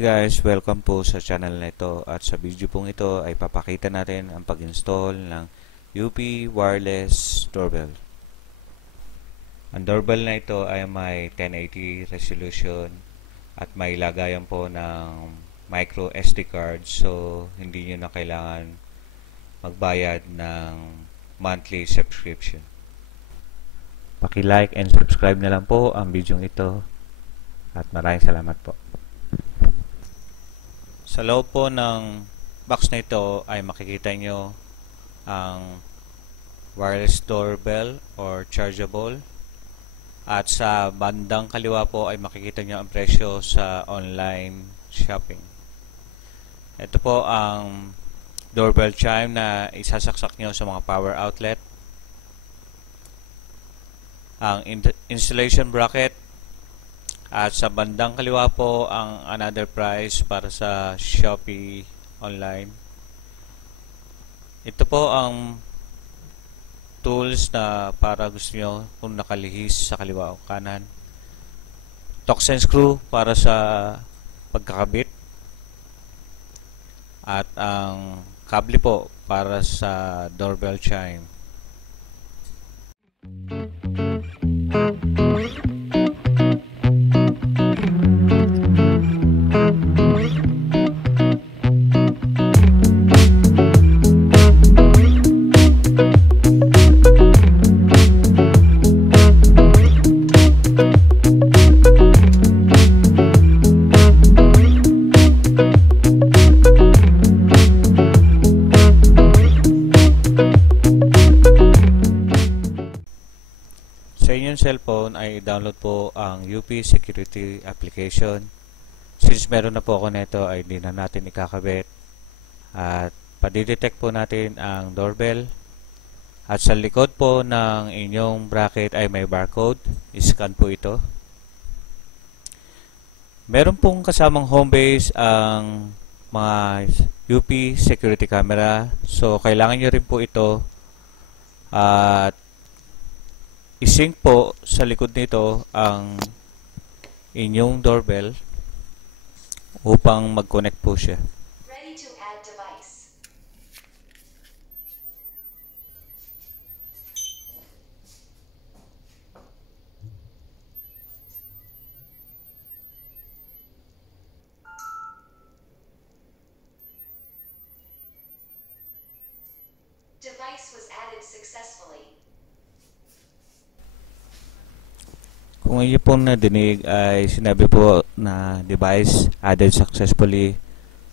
Hi guys, welcome po sa channel na ito at sa video pong ito ay papakita natin ang pag-install ng UP Wireless Doorbell. Ang doorbell na ito ay may 1080 resolution at may lagayan po ng micro SD card, so hindi nyo na kailangan magbayad ng monthly subscription. Paki-like and subscribe na lang po ang video ito at maraming salamat po. Sa loob po ng box na ito ay makikita nyo ang wireless doorbell or chargeable, at sa bandang kaliwa po ay makikita nyo ang presyo sa online shopping. Ito po ang doorbell chime na isasaksak nyo sa mga power outlet, ang installation bracket, at sa bandang kaliwa po ang another price para sa Shopee online. Ito po ang tools na para gusto nyo kung nakalihis sa kaliwa o kanan. Torx and screw para sa pagkakabit, at ang kable po para sa doorbell chime. Sa inyong cellphone ay download po ang UP Security application. Since meron na po ako nito ay di na natin ikakabit, at padidetect po natin ang doorbell, at sa likod po ng inyong bracket ay may barcode. I-scan po ito. Meron pong kasamang home base ang mga UP security camera, so kailangan nyo rin po ito at i-sync po sa likod nito ang inyong doorbell upang mag-connect po siya. Ready to add device. Device was added successfully. Kung inyo pong nadinig ay sinabi po na device added successfully.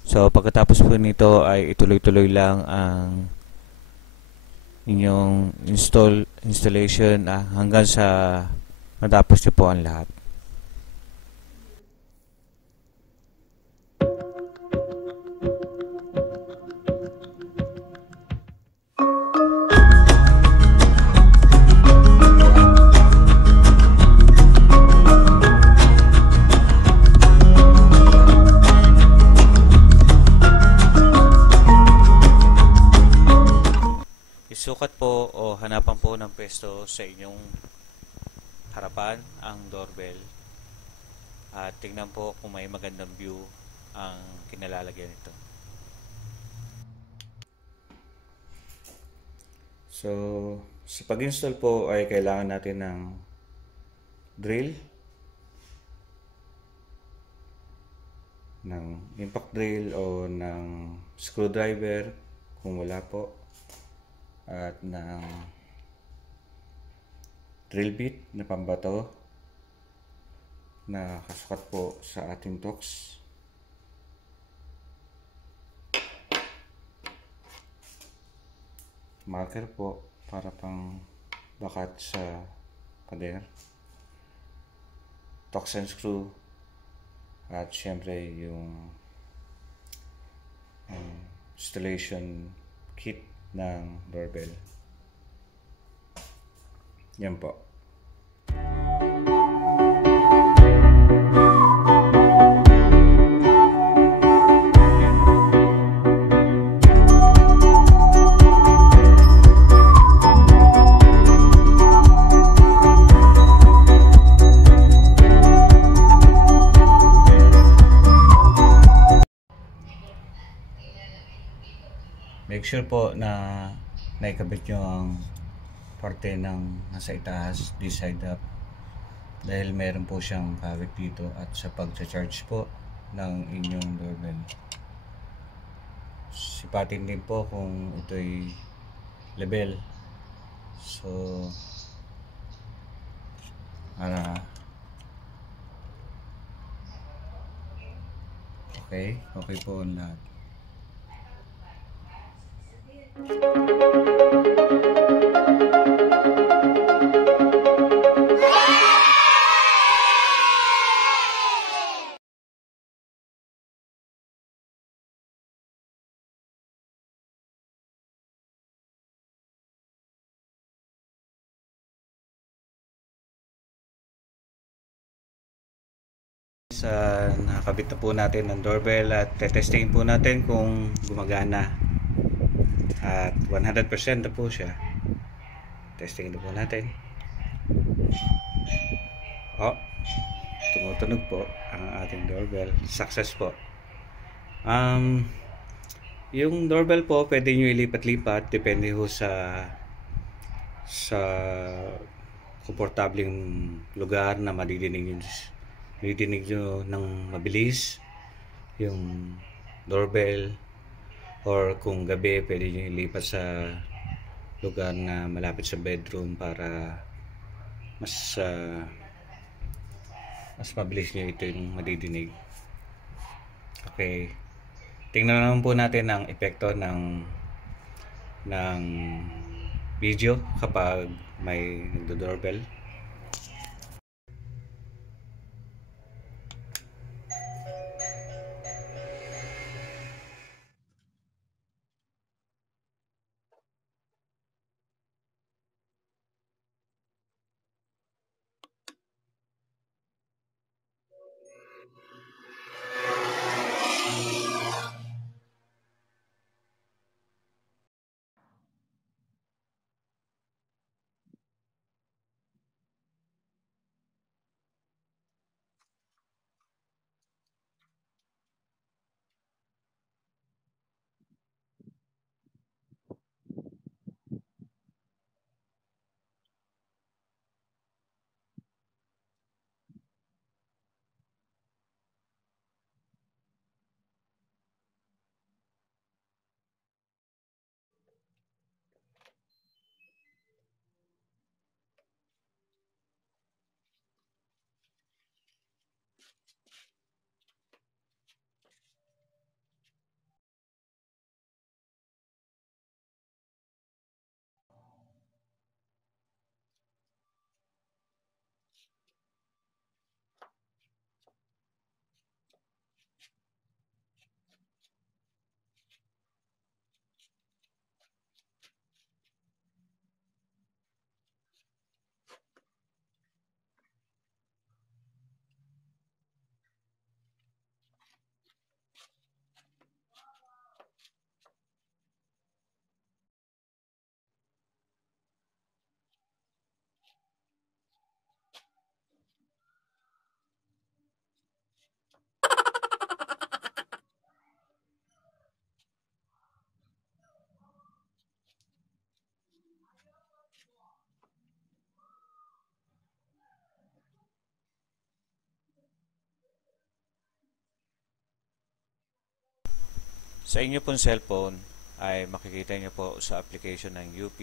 So pagkatapos po nito ay ituloy-tuloy lang ang inyong installation hanggang sa matapos niyo po ang lahat. Isukat po o hanapan po ng pwesto sa inyong harapan ang doorbell, at tingnan po kung may magandang view ang kinalalagyan nito. So, sa pag-install po ay kailangan natin ng drill, ng impact drill o ng screwdriver kung wala po, at ng drill bit na pambato na kasukat po sa ating Torx, marker po para pang bakat sa pader, Torx and screw, at syempre yung installation kit ng doorbell. Yan po. make sure po na naikabit nyo ang parte ng nasa itaas, this side up, dahil meron po siyang kawit dito at sa pag-charge po ng inyong doorbell. Sipatin din po kung ito'y level. So okay po ang lahat. Nakakabit na po natin ang doorbell at testingin po natin kung gumagana, at 100% na po siya. Testingin na po natin. Tumutunog po ang ating doorbell. Success po. Yung doorbell po pwede nyo ilipat-lipat depende ho sa komportableng lugar na madidinig nyo ng mabilis yung doorbell, or kung gabi pwede nyo ilipat sa lugar na malapit sa bedroom para mas mabilis nyo ito yung madidinig. Okay, tingnan naman po natin ang epekto ng video kapag may nagdo-doorbell. Sa inyo pong cellphone ay makikita nyo po sa application ng UP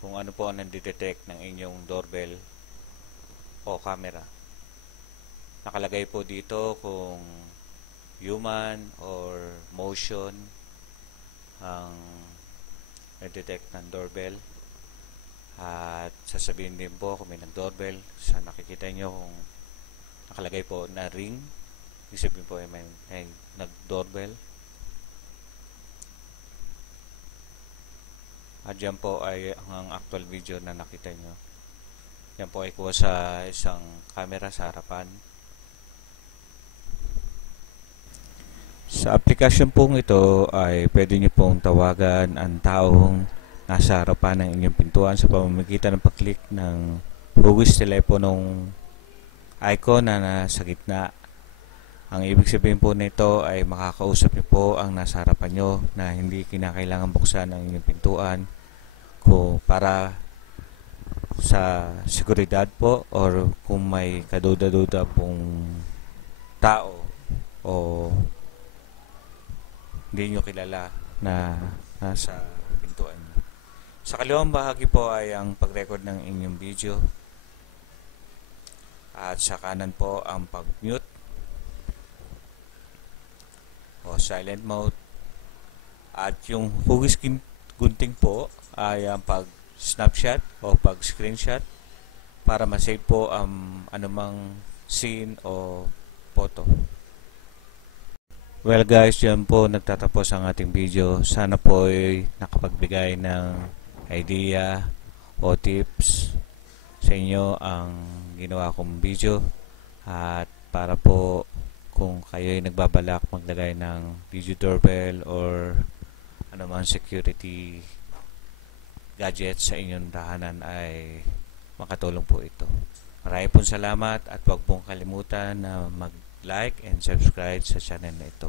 kung ano po ang nandidetect ng inyong doorbell o camera. Nakalagay po dito kung human or motion ang nandidetect ng doorbell, at sasabihin din po kung may nag-doorbell. Sa nakikita nyo kung nakalagay po na ring, ibig sabihin po ay may nag-doorbell. At dyan po ay ang actual video na nakita nyo. Yan po ay kuha sa isang camera sa harapan. Sa application pong ito ay pwede nyo pong tawagan ang taong nasa harapan ng inyong pintuan sa pamamagitan ng pag-click ng hugis teleponong icon na nasa gitna. Ang ibig sabihin po nito ay makakausap niyo po ang nasa harapan niyo na hindi kinakailangan buksan ang inyong pintuan para sa seguridad po, or kung may kaduda-duda pong tao o hindi nyo kilala na nasa pintuan nyo. Sa kaliwang bahagi po ay ang pag-record ng inyong video, at sa kanan po ang pag-mute o silent mode, at yung hugis gunting po ay ang pag-snapshot o pag-screenshot para ma-save po ang anumang scene o photo. Well guys, yan po nagtatapos ang ating video. Sana po ay nakapagbigay ng idea o tips sa inyo ang ginawa kong video, at para po kung kayo ay nagbabalak maglagay ng video doorbell or anumang security gadget sa inyong tahanan ay makatulong po ito. Maraming pong salamat, at huwag pong kalimutan na mag-like and subscribe sa channel na ito.